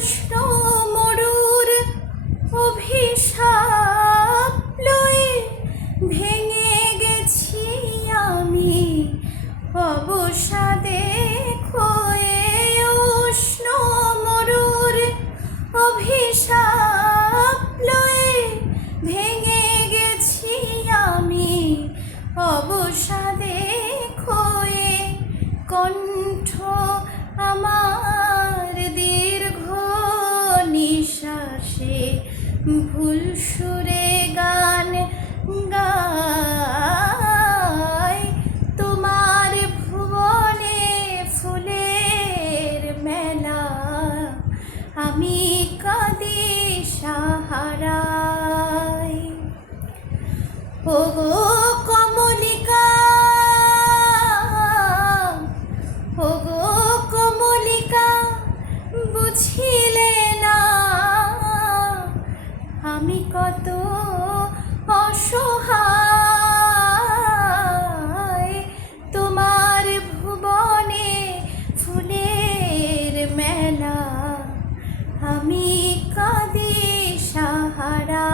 উষ্ণ মরুর অভিশাপ লয়ে ভেঙে গেছি আমি অবসাদে ক্ষয়ে। উষ্ণ মরুর অভিশাপ লয়ে ভেঙে গেছি আমি অবসাদে ক্ষয়ে। কণ্ঠ আমার দীর্ঘ নিঃশ্বাসে ভুল সুরে গান গায়। তোমার ভুবনে ফুলের মেলা আমি কাঁদি সাহারায়। ওগো কমলিকা, ওগো কমলিকা, বুঝিলে না আমি কত অসহায়। তোমার ভুবনে ফুলের মেলা আমি কাঁদি সাহারা।